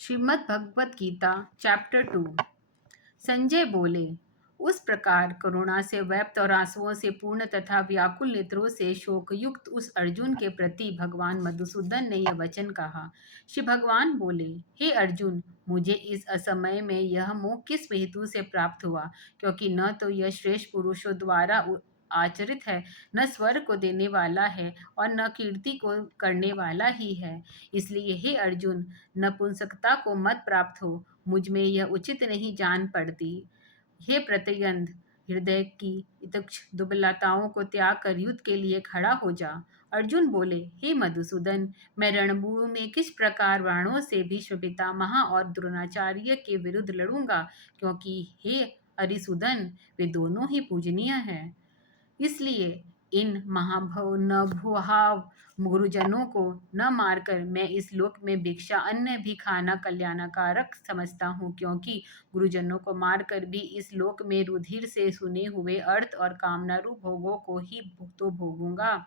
Shrimad Bhagavad Gita chapter 2। Sanjay बोले, उस प्रकार करुणा से व्यक्त और आंसुओं से पूर्ण तथा व्याकुल नेत्रों से शोकयुक्त उस अर्जुन के प्रति भगवान मधुसूदन ने यह वचन कहा। श्री भगवान बोले, हे अर्जुन, मुझे इस असमय में यह मोह किस हेतु से प्राप्त हुआ, क्योंकि न तो यह श्रेष्ठ पुरुषों द्वारा आचरित है, न स्वर्ग को देने वाला है और न कीर्ति को करने वाला ही है। इसलिए हे अर्जुन, नपुंसकता को मत प्राप्त हो, मुझ में यह उचित नहीं जान पड़ती। हे प्रत्यंध, हृदय की इतक्ष दुर्बलताओं को त्याग कर युद्ध के लिए खड़ा हो जा। अर्जुन बोले, हे मधुसूदन, मैं रणभूमि में किस प्रकार बाणों से भीष्म पितामह और द्रोणाचार्य के विरुद्ध लड़ूंगा, क्योंकि हे अरिसूदन, वे दोनों ही पूजनीय हैं। इसलिए इन महाभुभाव गुरुजनों को न मारकर मैं इस लोक में भिक्षा अन्न भी खाना कल्याणकारक समझता हूँ, क्योंकि गुरुजनों को मारकर भी इस लोक में रुधिर से सुने हुए अर्थ और कामना रूप भोगों को ही तो भोगूंगा।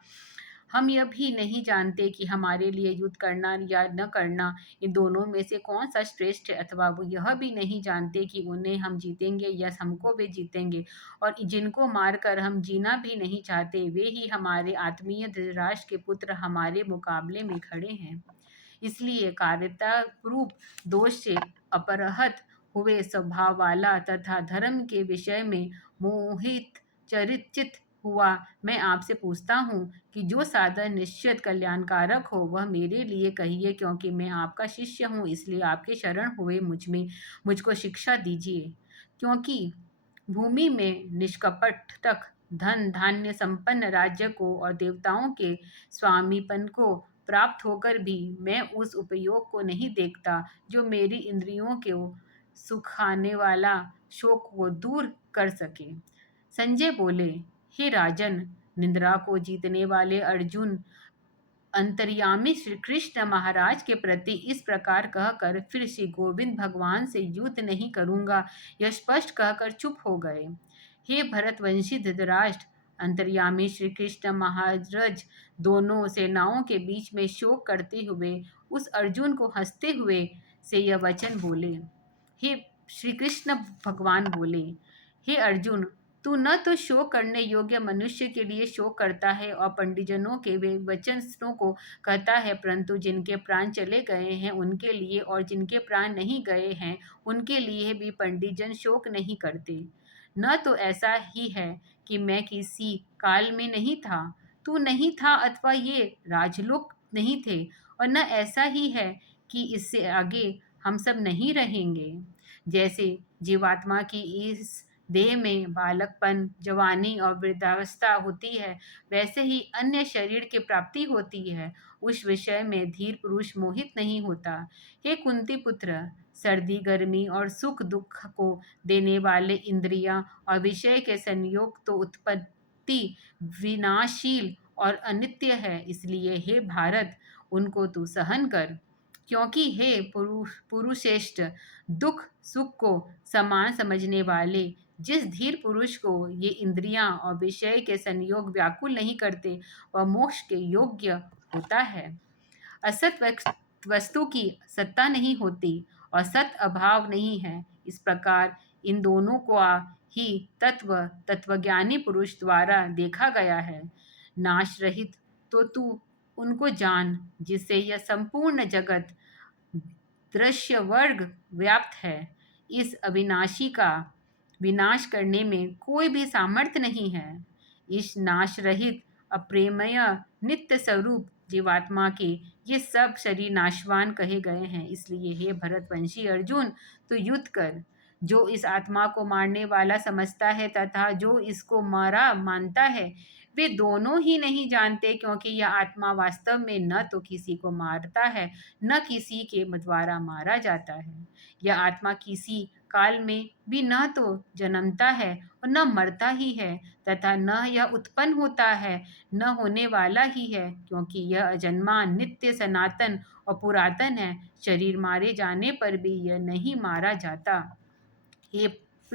हम यह भी नहीं जानते कि हमारे लिए युद्ध करना या न करना, इन दोनों में से कौन सा श्रेष्ठ है, अथवा वो यह भी नहीं जानते कि उन्हें हम जीतेंगे या हमको वे जीतेंगे। और जिनको मारकर हम जीना भी नहीं चाहते, वे ही हमारे आत्मीय धृतराष्ट्र के पुत्र हमारे मुकाबले में खड़े हैं। इसलिए कारिता रूप दोष से अपरहत हुए स्वभाव वाला तथा धर्म के विषय में मोहित चरित हुआ मैं आपसे पूछता हूँ कि जो साधन निश्चित कल्याणकारक हो वह मेरे लिए कहिए, क्योंकि मैं आपका शिष्य हूँ। इसलिए आपके शरण हुए मुझको शिक्षा दीजिए। क्योंकि भूमि में निष्कपट तक धन धान्य संपन्न राज्य को और देवताओं के स्वामीपन को प्राप्त होकर भी मैं उस उपयोग को नहीं देखता जो मेरी इंद्रियों के सुखाने वाला शोक को दूर कर सके। संजय बोले, हे राजन, निंद्रा को जीतने वाले अर्जुन अंतर्यामी श्री कृष्ण महाराज के प्रति इस प्रकार कहकर फिर श्री गोविंद भगवान से युद्ध नहीं करूंगा यह स्पष्ट कहकर चुप हो गए। हे भरतवंशी धृतराष्ट्र, अंतर्यामी श्री कृष्ण महाराज दोनों सेनाओं के बीच में शोक करते हुए उस अर्जुन को हंसते हुए से यह वचन बोले। हे श्री कृष्ण भगवान बोले, हे अर्जुन, तू न तो शोक करने योग्य मनुष्य के लिए शोक करता है और पंडितजनों के वे वचनों को कहता है, परंतु जिनके प्राण चले गए हैं उनके लिए और जिनके प्राण नहीं गए हैं उनके लिए भी पंडितजन शोक नहीं करते। न तो ऐसा ही है कि मैं किसी काल में नहीं था, तू नहीं था, अथवा ये राजलोक नहीं थे, और न ऐसा ही है कि इससे आगे हम सब नहीं रहेंगे। जैसे जीवात्मा की इस देह में बालकपन, जवानी और वृद्धावस्था होती है, वैसे ही अन्य शरीर की प्राप्ति होती है। उस विषय में धीर पुरुष मोहित नहीं होता। हे कुंती पुत्र, सर्दी गर्मी और सुख दुख को देने वाले इंद्रियां और विषय के संयोग तो उत्पत्ति विनाशील और अनित्य है। इसलिए हे भारत, उनको तू सहन कर, क्योंकि हे पुरुषेष्ठ, दुख सुख को समान समझने वाले जिस धीर पुरुष को ये इंद्रियां और विषय के संयोग व्याकुल नहीं करते वह मोक्ष के योग्य होता है। असत वस्तु की सत्ता नहीं होती और सत अभाव नहीं है। इस प्रकार इन दोनों को ही तत्वज्ञानी पुरुष द्वारा देखा गया है। नाश रहित तो तू उनको जान जिससे यह संपूर्ण जगत दृश्य वर्ग व्याप्त है। इस अविनाशी का विनाश करने में कोई भी सामर्थ्य नहीं है। इस नाश रहित अप्रेमय नित्य स्वरूप जीवात्मा के ये सब शरीर नाशवान कहे गए हैं। इसलिए हे भरतवंशी अर्जुन, तो युद्ध कर। जो इस आत्मा को मारने वाला समझता है तथा जो इसको मारा मानता है, वे दोनों ही नहीं जानते, क्योंकि यह आत्मा वास्तव में न तो किसी को मारता है न किसी के द्वारा मारा जाता है। यह आत्मा किसी काल में भी न तो जन्मता है और न मरता ही है, तथा न यह उत्पन्न होता है न होने वाला ही है, क्योंकि यह अजन्मा नित्य सनातन और पुरातन है। शरीर मारे जाने पर भी यह नहीं मारा जाता। हे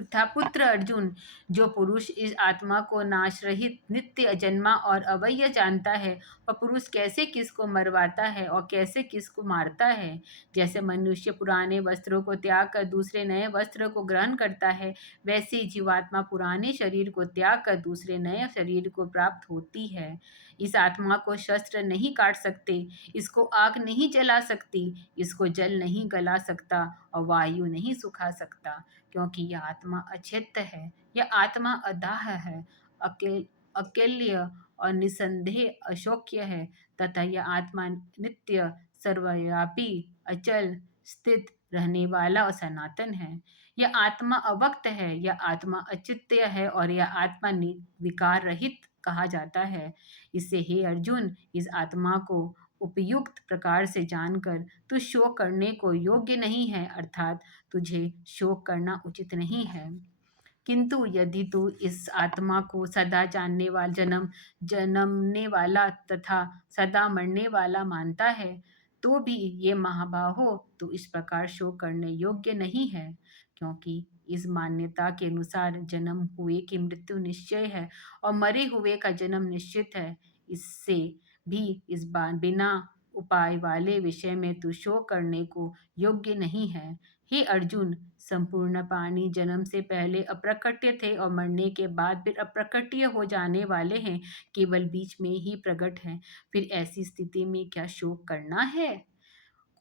था पुत्र अर्जुन, जो पुरुष इस आत्मा को नाश रहित, नित्य, अजन्मा और अवयव जानता है, वह पुरुष कैसे किसको मरवाता है और कैसे किसको मारता है। जैसे मनुष्य पुराने वस्त्रों को त्याग कर दूसरे नए वस्त्र को ग्रहण करता है, वैसे ही जीवात्मा पुराने शरीर को त्याग कर दूसरे नए शरीर को प्राप्त होती है। इस आत्मा को शस्त्र नहीं काट सकते, इसको आग नहीं जला सकती, इसको जल नहीं गला सकता और वायु नहीं सुखा सकता, क्योंकि यह आत्मा अचित्त है, यह आत्मा अदाह है, अकेल्य और निसंदेह अशोक्य है, तथा यह आत्मा नित्य, सर्वव्यापी, अचल, स्थित रहने वाला और सनातन है। यह आत्मा अवक्त है, यह आत्मा अचित्य है और यह आत्मा विकार रहित कहा जाता है। इससे हे अर्जुन, इस आत्मा को उपयुक्त प्रकार से जानकर तू शोक करने को योग्य नहीं है, अर्थात तुझे शोक करना उचित नहीं है। किंतु यदि तू इस आत्मा को सदा जानने वाला, जन्मने वाला तथा सदा मरने वाला मानता है, तो भी ये महाबाहो, तू इस प्रकार शोक करने योग्य नहीं है, क्योंकि इस मान्यता के अनुसार जन्म हुए की मृत्यु निश्चय है और मरे हुए का जन्म निश्चित है। इससे भी इस बिना उपाय वाले विषय में तू शोक करने को योग्य नहीं है। हे अर्जुन, संपूर्ण प्राणी जन्म से पहले अप्रकट्य थे और मरने के बाद फिर अप्रकट्य हो जाने वाले हैं, केवल बीच में ही प्रकट हैं। फिर ऐसी स्थिति में क्या शोक करना है?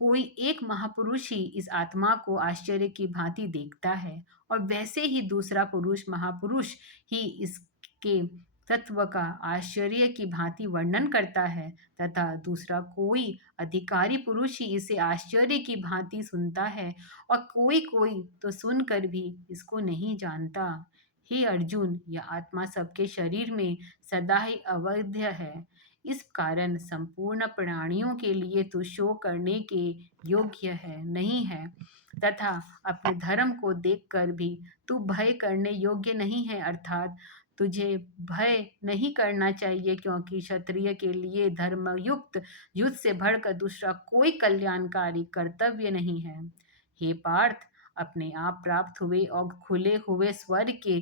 कोई एक महापुरुष ही इस आत्मा को आश्चर्य की भांति देखता है और वैसे ही दूसरा पुरुष महापुरुष ही इसके तत्व का आश्चर्य की भांति वर्णन करता है, तथा दूसरा कोई अधिकारी पुरुष ही इसे आश्चर्य की भांति सुनता है और कोई कोई तो सुनकर भी इसको नहीं जानता। हे अर्जुन, यह आत्मा सबके शरीर में सदा ही अवध्य है। इस कारण संपूर्ण प्राणियों के लिए तू शोक करने के योग्य है नहीं है, तथा अपने धर्म को देखकर भी तू भय करने योग्य नहीं है, अर्थात तुझे भय नहीं करना चाहिए, क्योंकि क्षत्रिय के लिए धर्मयुक्त युद्ध से बढ़कर दूसरा कोई कल्याणकारी कर्तव्य नहीं है। हे पार्थ, अपने आप प्राप्त हुए और खुले हुए स्वर्ग के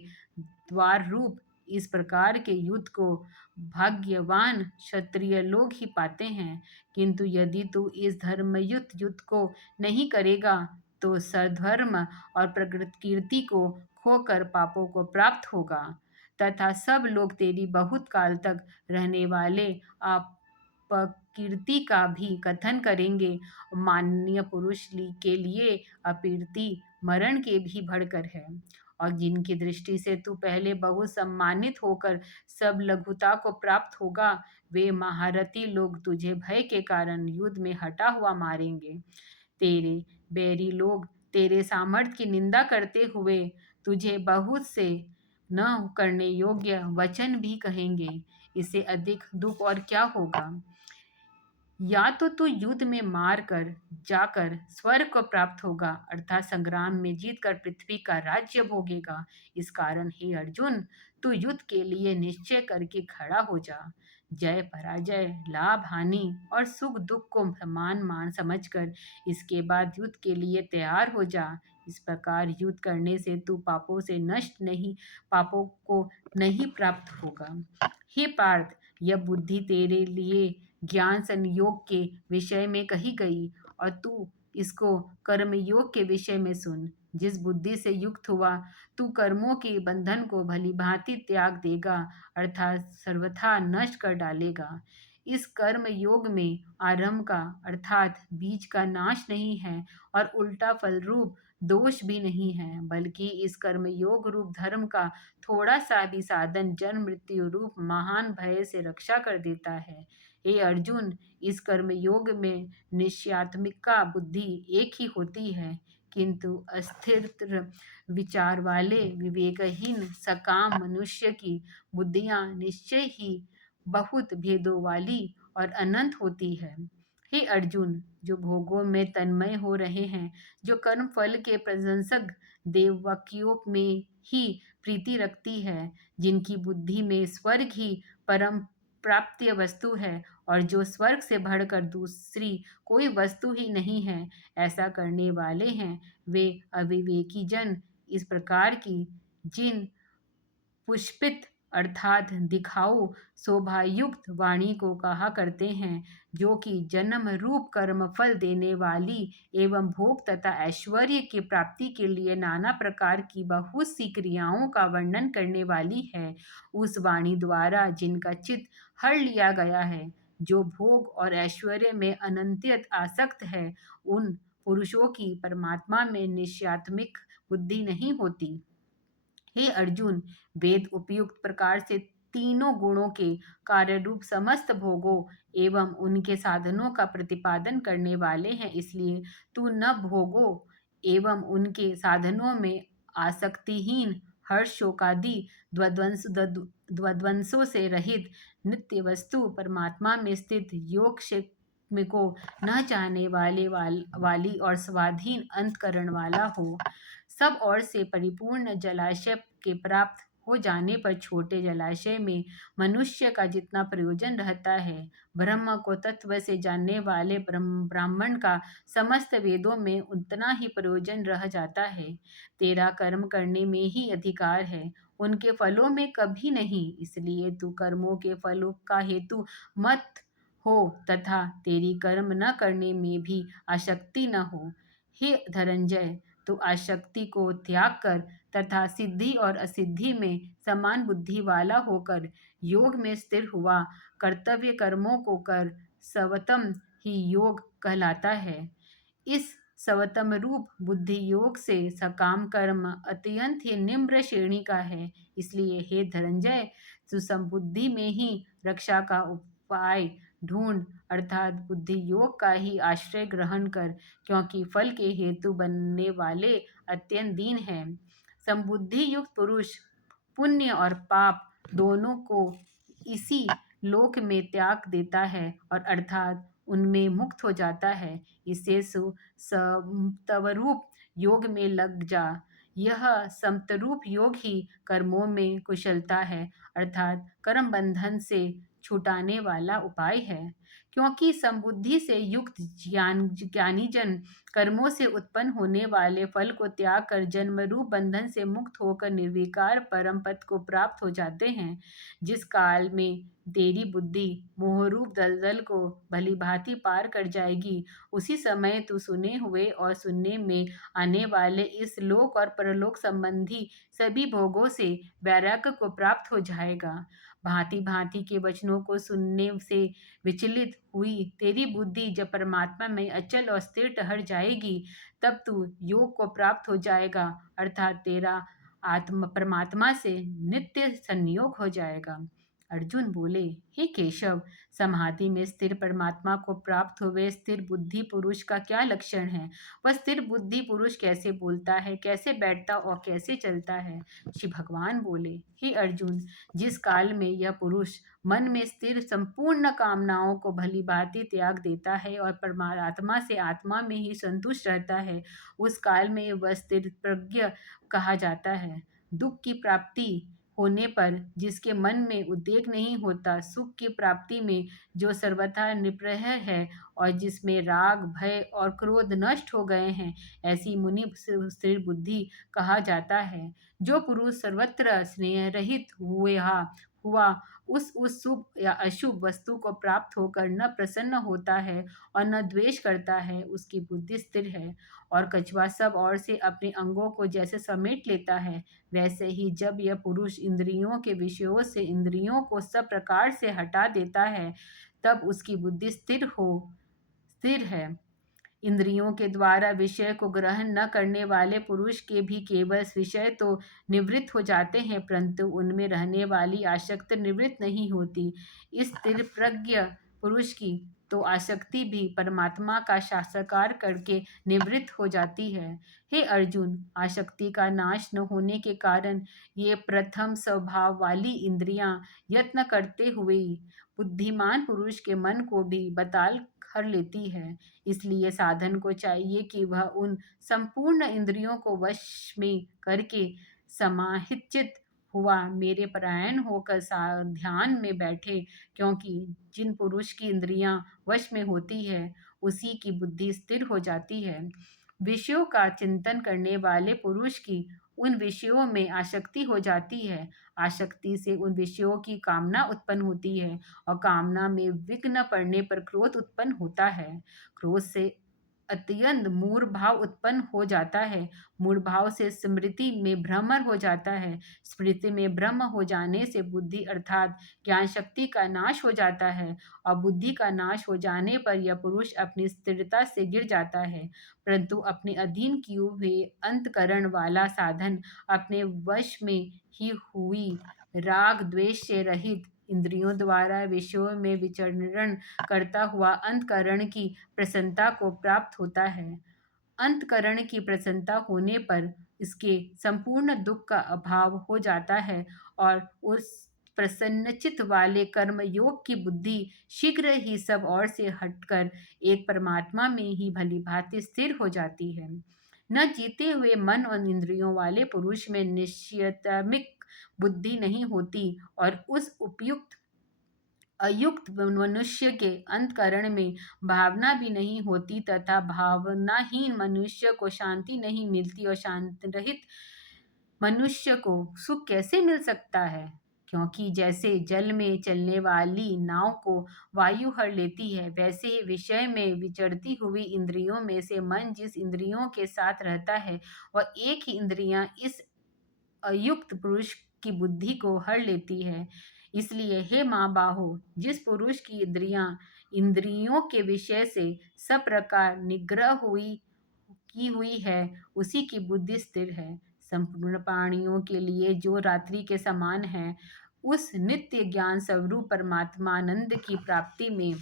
द्वार रूप इस प्रकार के युद्ध को भाग्यवान क्षत्रिय लोग ही पाते हैं। किंतु यदि तू इस धर्मयुक्त युद्ध को नहीं करेगा, तो सधर्म और प्रकृति को खोकर पापों को प्राप्त होगा, तथा सब लोग तेरी बहुत काल तक रहने वाले अपकीर्ति का भी कथन करेंगे। माननीय पुरुष के लिए अपकीर्ति मरण के भी बढ़कर है, और जिनकी दृष्टि से तू पहले बहुत सम्मानित होकर सब लघुता को प्राप्त होगा, वे महारथी लोग तुझे भय के कारण युद्ध में हटा हुआ मारेंगे। तेरे बैरी लोग तेरे सामर्थ्य की निंदा करते हुए तुझे बहुत से न करने योग्य वचन भी कहेंगे। इससे अधिक दुख और क्या होगा? या तो तू युद्ध में मार कर जाकर स्वर्ग को प्राप्त होगा, अर्थात संग्राम में जीतकर पृथ्वी का राज्य भोगेगा। इस कारण हे अर्जुन, तू युद्ध के लिए निश्चय करके खड़ा हो जा। जय पराजय, लाभ हानि और सुख दुख को समान मान समझकर इसके बाद युद्ध के लिए तैयार हो जा। इस प्रकार युद्ध करने से तू पापों को नहीं प्राप्त होगा। हे पार्थ, यह बुद्धि तेरे लिए ज्ञान संयोग के विषय में कही गई, और तू इसको कर्मयोग के विषय में सुन। जिस बुद्धि से युक्त हुआ, तू कर्मों के बंधन को भली भांति त्याग देगा, अर्थात सर्वथा नष्ट कर डालेगा। इस कर्म योग में आरंभ का अर्थात बीज का नाश नहीं है और उल्टा फल रूप दोष भी नहीं है, बल्कि इस कर्म योग रूप धर्म का थोड़ा सा भी साधन जन्म मृत्यु रूप महान भय से रक्षा कर देता है। हे अर्जुन, इस कर्म योग में निश्चयात्मिका बुद्धि एक ही होती है, किंतु अस्थिर विचार वाले विवेकहीन सकाम मनुष्य की बुद्धियां निश्चय ही बहुत भेदों वाली और अनंत होती है। हे अर्जुन, जो भोगों में तन्मय हो रहे हैं, जो कर्म फल के प्रशंसक देववाक्यों में ही प्रीति रखती है, जिनकी बुद्धि में स्वर्ग ही परम प्राप्य वस्तु है और जो स्वर्ग से बढ़कर दूसरी कोई वस्तु ही नहीं है, ऐसा करने वाले हैं वे अविवेकी जन। इस प्रकार की जिन पुष्पित अर्थात दिखाऊ शोभायुक्त वाणी को कहा करते हैं, जो कि जन्म रूप कर्म फल देने वाली एवं भोग तथा ऐश्वर्य की प्राप्ति के लिए नाना प्रकार की बहुत सी क्रियाओं का वर्णन करने वाली है। उस वाणी द्वारा जिनका चित्त हर लिया गया है, जो भोग और ऐश्वर्य में अनंत्यत आसक्त है, उन पुरुषों की परमात्मा में निश्चयात्मिक बुद्धि नहीं होती। हे अर्जुन, वेद उपयुक्त प्रकार से तीनों गुणों के कार्य रूप समस्त भोगों एवं उनके साधनों का प्रतिपादन करने वाले हैं। इसलिए तू न भोगों एवं उनके साधनों में आसक्तिहीन हर्ष शोकादि द्वंद्वंसों से रहित नित्य वस्तु परमात्मा में स्थित योग क्षेत्र को न चाहने वाली और स्वाधीन अंतकरण वाला हो। सब ओर से परिपूर्ण जलाशय के प्राप्त हो जाने पर छोटे जलाशय में मनुष्य का जितना प्रयोजन रहता है, ब्रह्म को तत्व से जानने वाले ब्राह्मण का समस्त वेदों में उतना ही प्रयोजन रह जाता है। तेरा कर्म करने में ही अधिकार है, उनके फलों में कभी नहीं। इसलिए तू कर्मों के फलों का हेतु मत हो तथा तेरी कर्म न करने में भी आसक्ति न हो। हे धनंजय, तो आसक्ति को त्याग कर तथा सिद्धि और असिद्धि में समान बुद्धि वाला होकर योग में स्थिर हुआ कर्तव्य कर्मों को कर सवतम ही योग कहलाता है। इस सवतम रूप बुद्धि योग से सकाम कर्म अत्यंत ही निम्न श्रेणी का है। इसलिए हे धनंजय, तू संबुद्धि में ही रक्षा का उपाय ढूंढ अर्थात बुद्धि योग का ही आश्रय ग्रहण कर, क्योंकि फल के हेतु बनने वाले अत्यंत दीन है। संबुद्धि युक्त पुरुष पुण्य और पाप दोनों को इसी लोक में त्याग देता है और अर्थात उनमें मुक्त हो जाता है। इसे समतवरूप योग में लग जा। यह समतरूप योग ही कर्मों में कुशलता है अर्थात कर्म बंधन से छुटाने वाला उपाय है। क्योंकि समबुद्धि से युक्त ज्ञानी जन कर्मों से उत्पन्न होने वाले फल को त्याग कर जन्म रूप बंधन से मुक्त होकर निर्विकार परम पद को प्राप्त हो जाते हैं। जिस काल में तेरी बुद्धि मोहरूप दलदल को भली भांति पार कर जाएगी, उसी समय तू सुने हुए और सुनने में आने वाले इस लोक और परलोक संबंधी सभी भोगों से वैराग्य को प्राप्त हो जाएगा। भांति भांति के वचनों को सुनने से विचलित हुई तेरी बुद्धि जब परमात्मा में अचल और स्थिर ठहर जाएगी, तब तू योग को प्राप्त हो जाएगा अर्थात तेरा आत्मा परमात्मा से नित्य संयोग हो जाएगा। अर्जुन बोले, हे केशव, समाधि में स्थिर परमात्मा को प्राप्त हुए स्थिर बुद्धि पुरुष का क्या लक्षण है? वह स्थिर बुद्धि पुरुष कैसे बोलता है, कैसे बैठता और कैसे चलता है? श्री भगवान बोले, हे अर्जुन, जिस काल में यह पुरुष मन में स्थिर संपूर्ण कामनाओं को भली भांति त्याग देता है और परमात्मा से आत्मा में ही संतुष्ट रहता है, उस काल में वह स्थिर प्रज्ञ कहा जाता है। दुख की प्राप्ति होने पर जिसके मन में उद्वेग नहीं होता, सुख की प्राप्ति में जो सर्वथा निप्रह है और जिसमें राग भय और क्रोध नष्ट हो गए हैं, ऐसी मुनि स्थिर बुद्धि कहा जाता है। जो पुरुष सर्वत्र स्नेह रहित हुआ उस शुभ या अशुभ वस्तु को प्राप्त होकर न प्रसन्न होता है और न द्वेष करता है, उसकी बुद्धि स्थिर है। और कछुआ सब ओर से अपने अंगों को जैसे समेट लेता है, वैसे ही जब यह पुरुष इंद्रियों के विषयों से इंद्रियों को सब प्रकार से हटा देता है, तब उसकी बुद्धि स्थिर है। इंद्रियों के द्वारा विषय को ग्रहण न करने वाले पुरुष के भी केवल विषय तो निवृत्त हो जाते हैं, परंतु उनमें रहने वाली आसक्ति निवृत्त नहीं होती। इस स्थिर प्रज्ञ पुरुष की तो आसक्ति भी परमात्मा का साक्षात्कार करके निवृत्त हो जाती है। हे अर्जुन, आसक्ति का नाश न होने के कारण ये प्रथम स्वभाव वाली इंद्रियां यत्न करते हुए बुद्धिमान पुरुष के मन को भी बताल कर लेती है। इसलिए साधन को चाहिए कि वह उन संपूर्ण इंद्रियों को वश में करके समाहित हुआ मेरे परायण होकर ध्यान में बैठे, क्योंकि जिन पुरुष की इंद्रियां वश में होती है, उसी की बुद्धि स्थिर हो जाती है। विषयों का चिंतन करने वाले पुरुष की उन विषयों में आसक्ति हो जाती है। आसक्ति से उन विषयों की कामना उत्पन्न होती है और कामना में विघ्न पड़ने पर क्रोध उत्पन्न होता है। क्रोध से अत्यंत मूढ़ भाव उत्पन्न हो जाता है। मूढ़ भाव से स्मृति में भ्रमर हो जाता है। स्मृति में भ्रम हो जाने से बुद्धि अर्थात ज्ञान शक्ति का नाश हो जाता है और बुद्धि का नाश हो जाने पर यह पुरुष अपनी स्थिरता से गिर जाता है, परंतु अपने अधीन किए हुए अंतकरण वाला साधन अपने वश में ही हुई राग द्वेष से रहित इंद्रियों द्वारा विषयों में विचरण करता हुआ अंतकरण की प्रसन्नता को प्राप्त होता है। अंतकरण की प्रसन्नता होने पर इसके संपूर्ण दुख का अभाव हो जाता है और उस प्रसन्नचित वाले कर्म योग की बुद्धि शीघ्र ही सब ओर से हटकर एक परमात्मा में ही भली भांति स्थिर हो जाती है। न जीते हुए मन और इंद्रियों वाले पुरुष में निश्चयतमिक बुद्धि नहीं होती और उस उपयुक्त अयुक्त मनुष्य के अंतकरण में भावना भी नहीं होती तथा भावनाहीन मनुष्य को शांति नहीं मिलती और शांत रहित मनुष्य को सुख कैसे मिल सकता है? क्योंकि जैसे जल में चलने वाली नाव को वायु हर लेती है, वैसे ही विषय में विचरती हुई इंद्रियों में से मन जिस इंद्रियों के साथ रहता है वह एक ही इंद्रियां इस अयुक्त पुरुष की बुद्धि को हर लेती है। इसलिए हे माँ बाहो, जिस पुरुष की इंद्रियां इंद्रियों के विषय से सब प्रकार निग्रह की हुई है, उसी की बुद्धि स्थिर है। संपूर्ण प्राणियों के लिए जो रात्रि के समान है, उस नित्य ज्ञान स्वरूप परमात्मानंद की प्राप्ति में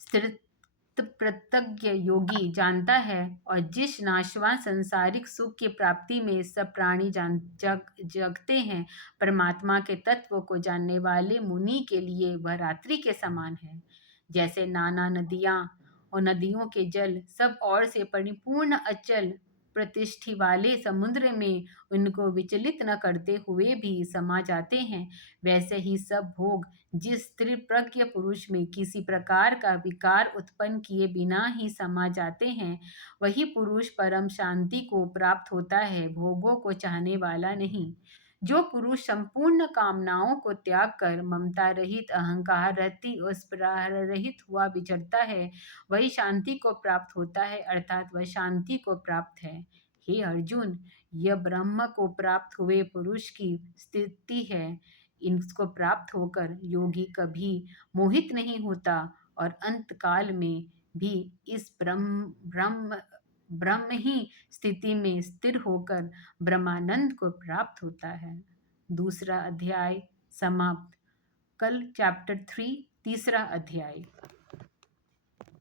स्थिर प्रत्यज्ञ योगी जानता है और जिस नाशवान सांसारिक सुख की प्राप्ति में सब प्राणी जगते हैं, परमात्मा के तत्व को जानने वाले मुनि के लिए वह रात्रि के समान है। जैसे नाना नदियां और नदियों के जल सब ओर से परिपूर्ण अचल प्रतिष्ठि वाले समुद्र में उनको विचलित न करते हुए भी समा जाते हैं, वैसे ही सब भोग जिस त्रिप्रज्ञ पुरुष में किसी प्रकार का विकार उत्पन्न किए बिना ही समा जाते हैं, वही पुरुष परम शांति को प्राप्त होता है, भोगों को चाहने वाला नहीं। जो पुरुष संपूर्ण कामनाओं को त्याग कर ममता रहित अहंकार रहित और स्पृहा रहित हुआ विचरता है, वही शांति को प्राप्त होता है, अर्थात वह शांति को प्राप्त है। हे अर्जुन, यह ब्रह्म को प्राप्त हुए पुरुष की स्थिति है। इनको प्राप्त होकर योगी कभी मोहित नहीं होता और अंत काल में भी इस ब्रह्म ही स्थिति में स्थिर होकर ब्रह्मानंद को प्राप्त होता है। दूसरा अध्याय समाप्त। कल चैप्टर 3 तीसरा अध्याय।